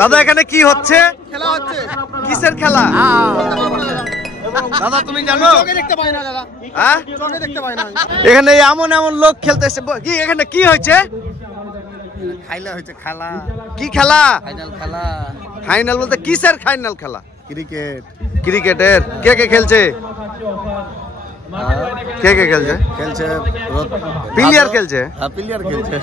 দাদা এখানে কি হচ্ছে? খেলা হচ্ছে। কিসের খেলা দাদা তুমি জানো? চোখে দেখতে পাই না দাদা। হ্যাঁ চোখে দেখতে পাই না। এখানে এমন এমন লোক খেলতেছে কি? এখানে কি হয়েছে? খাইলা হয়েছে খেলা। কি খেলা? ফাইনাল খেলা। ফাইনাল বলতে কিসের ফাইনাল খেলা? ক্রিকেট। ক্রিকেটের। কে কে খেলছে? কে কে খেলছে? খেলছে প্লেয়ার খেলছে। হ্যাঁ প্লেয়ার খেলছে।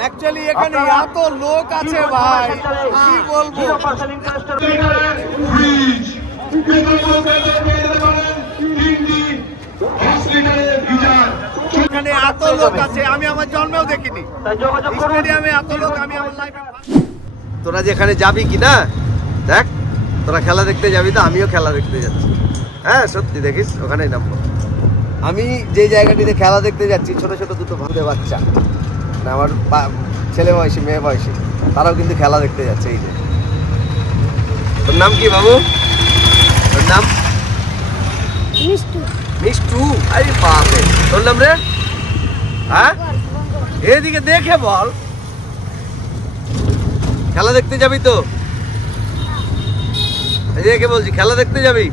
অ্যাকচুয়ালি এখানে এত লোক আছে ভাই কি বলবো। এখানে এত লোক আছে আমি আমার জন্মেও দেখিনি। স্টেডিয়ামে এত লোক আমি আমার লাইফে। তোরা যেখানে যাবি কি না দেখ, তোরা খেলা দেখতে যাবি তো আমিও খেলা দেখতে যাচ্ছি। হ্যাঁ সত্যি দেখিস ওখানেই নামবো। আমি যে জায়গাটিতে খেলা দেখতে যাচ্ছি ছোট ছোট দুটো ভাতে বাচ্চা না আমার ছেলে বয়সী মেয়ে বয়সী, তারাও কিন্তু খেলা দেখতে যাচ্ছে। এই যে তোর নাম কি বাবু? তোর নাম? মিষ্টু। আরে বাপরে, তোর নাম রে? হ্যাঁ এদিকে দেখে বল। খেলা দেখতে যাবি তো? এদিকে বলছি খেলা দেখতে যাবি?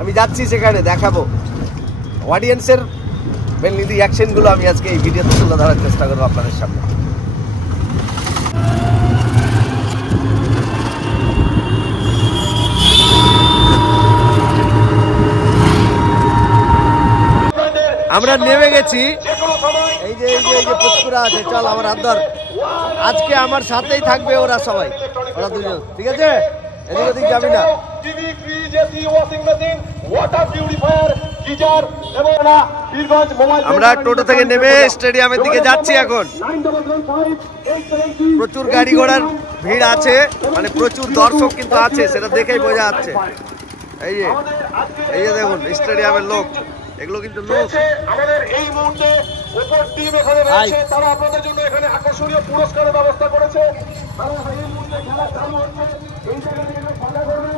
আমি যাচ্ছি সেখানে, দেখাবো অডিয়েন্সের মেনলি রিঅ্যাকশন গুলো আমি আজকে এই ভিডিওতে তুলে ধরার চেষ্টা করবো আপনাদের সামনে। আমরা নেমে গেছি। এই যে পুষ্কুরা আছে, চল আমার হাত ধর। আজকে আমার সাথেই থাকবে ওরা সবাই, ওরা দুজন, ঠিক আছে? এদিক ওদিক যাবি না। আমরা টোটো থেকে নেমে স্টেডিয়ামের দিকে যাচ্ছি এখন। প্রচুর গাড়ি ঘোড়ার ভিড় আছে, মানে প্রচুর দর্শক কিন্তু আছে, সেটা দেখেই বোঝা যাচ্ছে। এই যে দেখুন স্টেডিয়ামের লোক, এগুলো কিন্তু লোক। আমাদের এই মুহূর্তে উপর টিম এখানে রয়েছে, তারা আপনাদের জন্য এখানে আকর্ষণীয় পুরস্কারের ব্যবস্থা করেছে। তারা এই মুহূর্তে খেলা চালু হচ্ছে। এই জায়গা থেকে খেলা করবেন।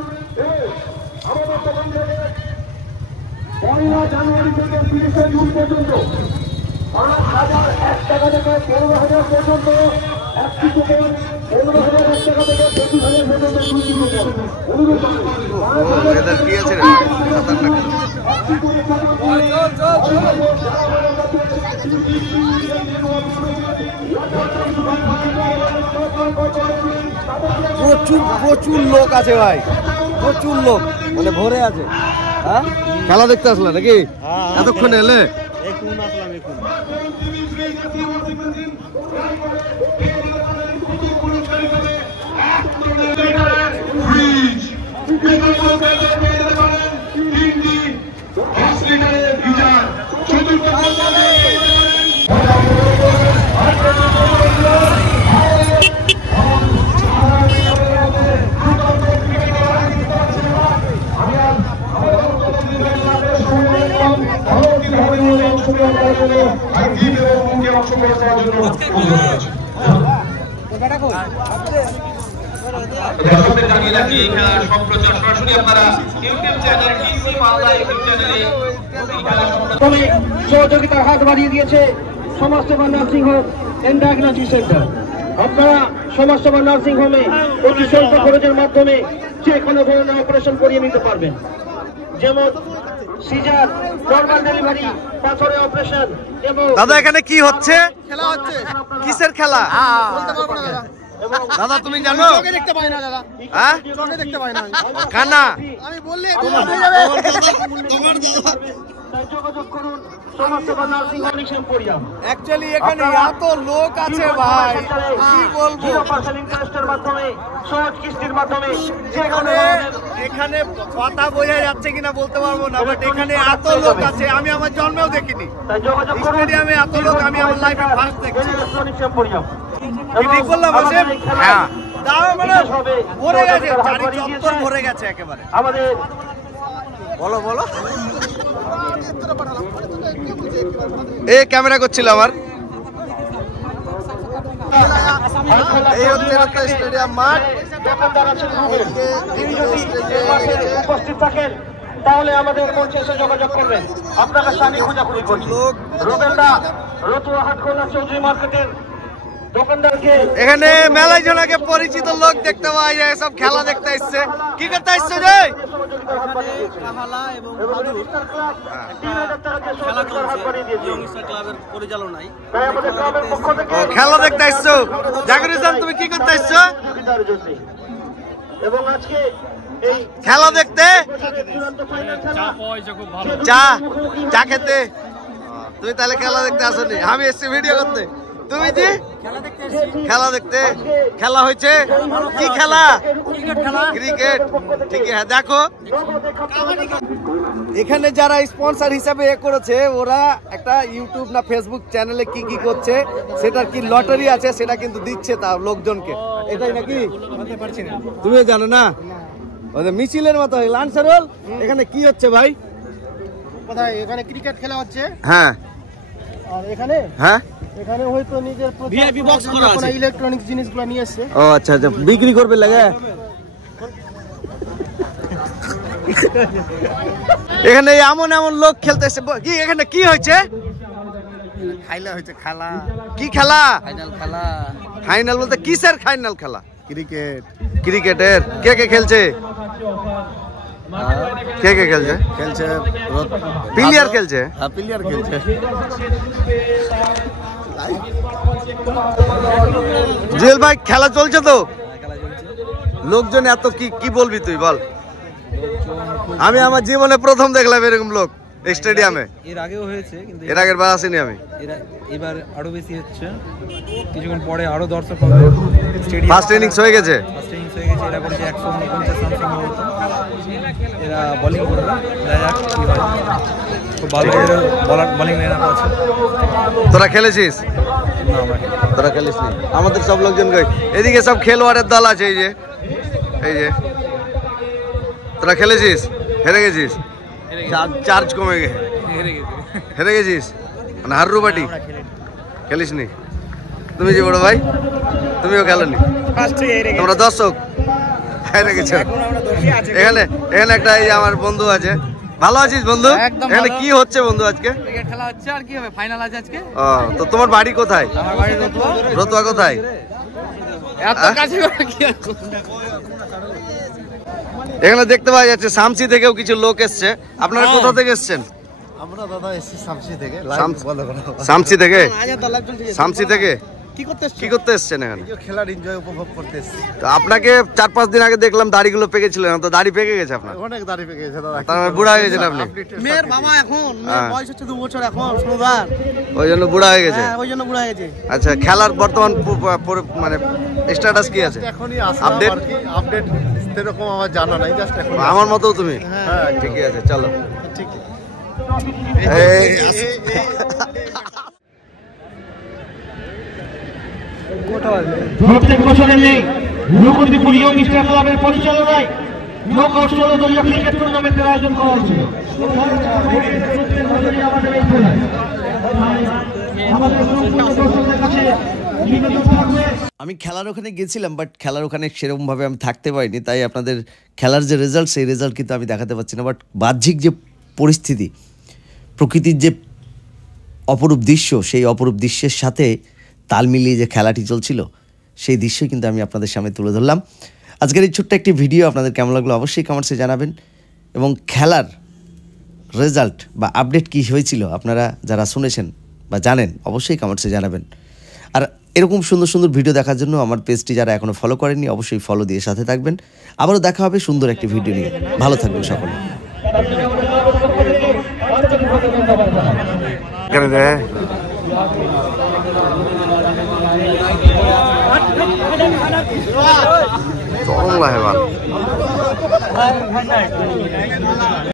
আমাদের সেখান থেকে 1 জানুয়ারি থেকে 30 জুন পর্যন্ত 5,001 টাকা থেকে 15,000 পর্যন্ত একটি কুপন, 15,001 টাকা থেকে 25,000 পর্যন্ত দুটি কুপন। এদের কি আছে রে? প্রচুর লোক আছে ভাই, প্রচুর লোক, মানে ভরে আছে। হ্যাঁ খেলা দেখতে আসলে নাকি? এতক্ষণ এলে? দর্শকদের জানিয়ে রাখি এই খেলার সম্প্রচার সরাসরি আপনারা YouTube channel TC Bangla YouTube চ্যানেলে সহযোগিতার হাত বাড়িয়ে দিয়েছে Samajseba nursing home and diagnostic centre. আপনারা সমাজসেবা নার্সিং হোমে অতি স্বল্প খরচের মাধ্যমে যে কোনো ধরনের অপারেশন করিয়ে নিতে পারবেন, যেমন সিজার, নরমাল ডেলিভারি, পাথরের অপারেশন এবং। দাদা এখানে কি হচ্ছে? খেলা হচ্ছে। কিসের খেলা? বলতে পারবো না দাদা। দাদা তুমি জানো? চোখে দেখতে পাই না দাদা। হ্যাঁ চোখে দেখতে পাই না। কানা আমি বললে তোমার হয়ে যাবে। যোগাযোগ করুন সমাজসেবা নার্সিং হোম এম্পোরিয়াম। অ্যাকচুয়ালি এখানে এত লোক আছে ভাই কি বলবো। 0% ইন্টারেস্টের মাধ্যমে, সহজ কিস্তির মাধ্যমে এখানে কথা বোঝা যাচ্ছে কিনা বলতে পারবো না, বাট এখানে এত লোক আছে আমি আমার জন্মেও দেখিনি। তাই যোগাযোগ করুন। স্টেডিয়ামে এত লোক আমি আমার লাইফে ফার্স্ট দেখছি। Electronics emporium. ঠিক বললাম আসেন? হ্যাঁ দাও মানে ভরে গেছে, চারি চত্বর ভরে গেছে একেবারে। আমাদের বলো বলো। এ ক্যামেরা করছিল আমার। এই হচ্ছে স্টেডিয়াম মাঠ। দোকানদার আছেন, তিনি যদি উপস্থিত থাকেন তাহলে আমাদের মঞ্চে এসে যোগাযোগ করবেন। আপনার কাছে আমি খোঁজাখুঁজি করছি। রোবেলদা, রতুয়া হাটখোলা চৌধুরী মার্কেটের দোকানদারকে এখানে মেলায় জনাকে পরিচিত লোক দেখতে পাওয়া যায়, সব খেলা দেখতে আসছে। কি করতে আসছে যে খেলা দেখতে আসছো? জাগরিজান, তুমি কি করতে আসছো? এবং আজকে এই খেলা দেখতে, চা চা খেতে। তুমি তাহলে খেলা দেখতে আসনি, আমি এসছি ভিডিও করতে। তুমি জি খেলা দেখতে? খেলা হয়েছে কি খেলা? ক্রিকেট। ঠিক আছে, দেখো এখানে যারা স্পন্সর হিসাবে এ করেছে, ওরা একটা ইউটিউব না ফেসবুক চ্যানেলে কি কি করছে, সেটার কি লটারি আছে সেটা কিন্তু দিচ্ছে তা লোকজনকে। এটাই নাকি? তুমিও জানো না? মিছিলের মতো লাঞ্চারল। এখানে কি হচ্ছে ভাই? কোথায়? এখানে ক্রিকেট খেলা হচ্ছে। হ্যাঁ। আর এখানে? হ্যাঁ, এখানে হয়তো নিজের ভিআইপি বক্স করা আছে, ইলেকট্রনিক্স জিনিসগুলো নিয়ে আসছে। ও আচ্ছা আচ্ছা, বিক্রি করবে লাগে। এখানে এমন এমন লোক খেলতেছে। কি এখানে কি হয়েছে? খাইলা হয়েছে খেলা। কি খেলা? ফাইনাল খেলা। ফাইনাল বলতে কিসের ফাইনাল খেলা? ক্রিকেট। ক্রিকেটের। কে কে খেলছে? কে কে খেলছে? খেলছে প্লেয়ার খেলছে? হ্যাঁ, প্লেয়ার খেলছে। জুয়েল ভাই, খেলা চলছে তো? লোকজন এত কি কি বলবি তুই বল? আমি আমার জীবনে প্রথম দেখলাম এরকম লোক স্টেডিয়ামে। এর আগেও হয়েছে, কিন্তু এর আগের বার আসেনি আমি। এবার আরো বেশি হচ্ছে। কিছুক্ষণ পরে আরো দর্শক হবে। স্টেডিয়াম ফার্স্ট ইনিংস হয়ে গেছে। ফার্স্ট ইনিংস হয়ে গেছে। এরা করেছে 149 সামথিং মতো। এরা বোলিং করবে, দেখা যাক কি হয়। খুব ভালো বোলিং লাইনআপ আছে। তোরা খেলেছিস? না, আমরা তোরা খেলিস নি? আমাদের সব লোকজন কই? এদিকে সব খেলোয়াড়ের দল আছে। এই যে এই যে তোরা খেলেছিস? হেরে গেছিস? চার্জ কমে গে হেরে গেছিস মানে হাররু বাটি? খেলিস নি? তুমি যে বড় ভাই, তুমিও খেলোনি? তোমরা দর্শক হেরে গেছো। এখানে এখানে একটা এই যে আমার বন্ধু আছে। ভালো আছিস বন্ধু? এখানে কি হচ্ছে বন্ধু আজকে? ক্রিকেট খেলা হচ্ছে। আর কি হবে, ফাইনাল আছে আজকে। ও, তো তোমার বাড়ি কোথায়? আমার বাড়ি রতুয়া। রতুয়া কোথায়? এত কাছে কি আছে? এখানে দেখতে পাওয়া যাচ্ছে শামসি থেকেও কিছু লোক এসছে। আপনারা কোথা থেকে এসছেন? আমরা দাদা এসেছি শামসি থেকে। শামসি থেকে? শামসি থেকে কি করতে কি করতে এসছেন এখানে? খেলার এনজয় উপভোগ করতে এসেছি। তো আপনাকে 4-5 দিন আগে দেখলাম দাড়িগুলো পেকেছিল, তো দাড়ি পেকে গেছে আপনার? অনেক দাঁড়িয়ে পেকে গেছে দাদা। তার মানে বুড়া হয়ে গেছেন আপনি? মেয়ের বাবা এখন, মেয়ের বয়স হচ্ছে 2 বছর এখন, শোনোদার। ওই জন্য বুড়া হয়ে গেছে? হ্যাঁ, ওই জন্য বুড়া হয়ে গেছে। আচ্ছা, খেলার বর্তমান মানে স্ট্যাটাস কি আছে? এখনই আসলাম আপডেট? আর কি। আপডেট সেরকম আমার জানা নাই, জাস্ট এখন। আমার মতো তুমি? হ্যাঁ, ঠিকই আছে, চলো। ঠিক। প্রত্যেক বছরের নেই নকুরদীপুর ইয়ং স্টার ক্লাবের পরিচালনায় নকআউট 16 দলীয় ক্রিকেট টুর্নামেন্টের আয়োজন করা হয়েছিল। আমাদের এই খেলায় আমাদের দর্শকদের কাছে নিবেদন থাকবে। আমি খেলার ওখানে গেছিলাম, বাট খেলার ওখানে সেরকমভাবে আমি থাকতে পারিনি, তাই আপনাদের খেলার যে রেজাল্ট, সেই রেজাল্ট কিন্তু আমি দেখাতে পারছি না। বাট বাহ্যিক যে পরিস্থিতি, প্রকৃতির যে অপরূপ দৃশ্য, সেই অপরূপ দৃশ্যের সাথে তাল মিলিয়ে যে খেলাটি চলছিল, সেই দৃশ্যই কিন্তু আমি আপনাদের সামনে তুলে ধরলাম। আজকের এই ছোট্ট একটি ভিডিও আপনাদের কেমন লাগলো অবশ্যই কমেন্টসে জানাবেন, এবং খেলার রেজাল্ট বা আপডেট কী হয়েছিল আপনারা যারা শুনেছেন বা জানেন অবশ্যই কমেন্টসে জানাবেন। আর এরকম সুন্দর সুন্দর ভিডিও দেখার জন্য আমার পেজটি যারা এখনও ফলো করেননি অবশ্যই ফলো দিয়ে সাথে থাকবেন। আবারও দেখা হবে সুন্দর একটি ভিডিও নিয়ে। ভালো থাকবেন সকলে। চরম লাগে ভালো।